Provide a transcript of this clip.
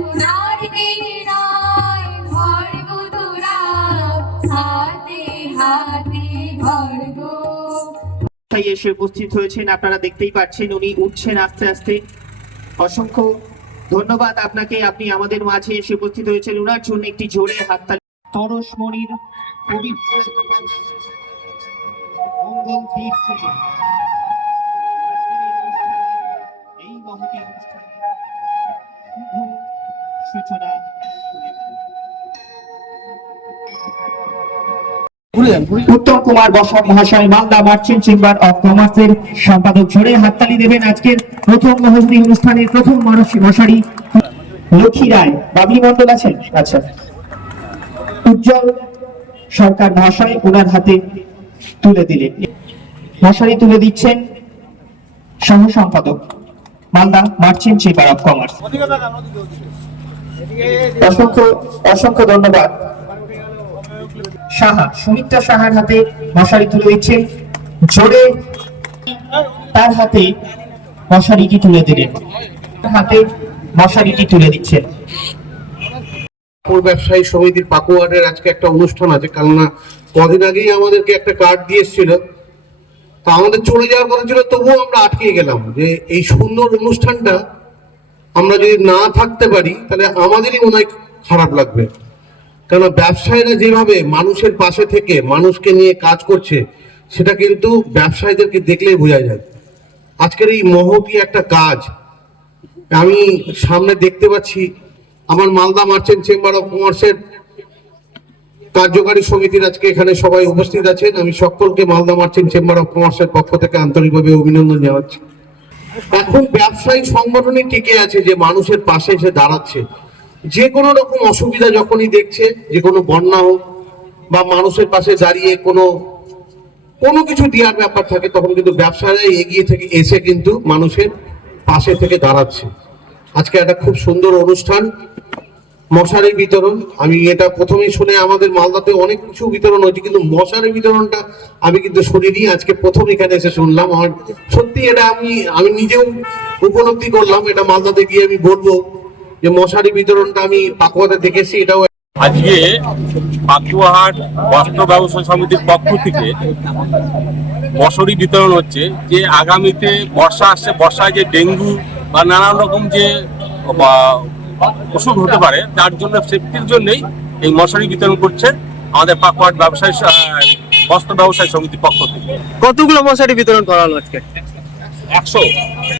উনার দিনায় ভর্গ তোরা হাতে হাতে ভর্গ। এসে উপস্থিত হয়েছেন, আপনারা দেখতেই পাচ্ছেন উনি উঠছেন আস্তে আস্তে। অসংখ্য ধন্যবাদ আপনাকে, আপনি আমাদের মাঝে এসে উপস্থিত হয়েছেন। ওনার জন্য একটি জোরে হাততালি। তরসমণির পবিত্র মঙ্গল তীর্থে এই মহতী অনুষ্ঠানে শুভ সূচনা। উত্তম কুমার বসাক মহাশয়, মালদা মার্চেন্ট চেম্বার অফ কমার্সের সম্পাদক, জোরে হাততালি দেবেন আজকের প্রথম মহতী অনুষ্ঠানের প্রথম মশারি। লক্ষ্মী রায়, বাবলি মন্ডল আছেন, আচ্ছা। উজ্জ্বল সরকার মহাশয় ওনার হাতে তুলে দিলেন, মশারি তুলে দিচ্ছেন সহ সম্পাদক, Malda merchant chamber of commerce. অসংখ্য অসংখ্য ধন্যবাদ। সাহা, সুমিত্রা সাহার হাতে মশারি তুলে দিচ্ছেন, জোরে তার হাতে মশারিটি তুলে দিলেন, হাতে মশারিটি তুলে দিচ্ছেন। ব্যবসায়ী সমিতির পাকুয়াটের আজকে একটা অনুষ্ঠান আছে, কারণ কদিন আগেই আমাদেরকে একটা কার্ড দিয়ে এসেছিল, তা আমাদের চলে যাওয়ার কথা ছিল, তবুও আমরা আটকে গেলাম যে এই সুন্দর অনুষ্ঠানটা আমরা যদি না থাকতে পারি তাহলে আমাদেরই মনে হয় খারাপ লাগবে। কারণ ব্যবসায়ীরা যেভাবে মানুষের পাশে থেকে মানুষকে নিয়ে কাজ করছে সেটা কিন্তু ব্যবসায়ীদেরকে দেখলেই বোঝা যায়। আজকের এই মহতী একটা কাজ আমি সামনে দেখতে পাচ্ছি। আমার মালদা মার্চেন্ট চেম্বার অফ কমার্সের কার্যকারী সমিতির আজকে এখানে সবাই উপস্থিত আছেন। আমি সকলকে মালদা মার্চেন্ট চেম্বার অফ কমার্সের পক্ষ থেকে আন্তরিকভাবে অভিনন্দন জানাচ্ছি। এখন ব্যবসায়ী সংগঠনই টিকে আছে যে মানুষের পাশে এসে দাঁড়াচ্ছে। যে কোনো রকম অসুবিধা যখনই দেখছে, যে কোনো বন্যা হোক বা মানুষের পাশে দাঁড়িয়ে কোনো কিছু দেওয়ার ব্যাপার থাকে, তখন কিন্তু ব্যবসায়ীরা এগিয়ে থেকে এসে কিন্তু মানুষের পাশে থেকে দাঁড়াচ্ছে। আজকে একটা খুব সুন্দর অনুষ্ঠান, মশারি বিতরণ। আমি এটা প্রথমেই শুনে আমাদের মালদাতে অনেক কিছু বিতরণ হয়েছে, কিন্তু মশারি বিতরণটা আমি কিন্তু শুনিনি, আজকে প্রথম এখানে এসে শুনলাম। আমার সত্যি এটা আমি নিজেও উপলব্ধি করলাম, এটা মালদাতে গিয়ে আমি বলবো যে মশারি বিতরণটা আমি পাকুয়াতে দেখেছি। এটাও আজকে পাকুয়াহাট বস্ত্র ব্যবসায়ী সমিতির পক্ষ থেকে মশারি বিতরণ হচ্ছে। যে আগামীতে বর্ষা আসছে, বর্ষায় যে ডেঙ্গু বা নানান রকম যে ওষুধ হতে পারে, তার জন্য সেফটির জন্যই এই মশারি বিতরণ করছে আমাদের পাকুয়াহাট ব্যবসায়ী বস্ত্র ব্যবসায়ী সমিতির পক্ষ থেকে। কতগুলো মশারি বিতরণ করা হলো আজকে? 100।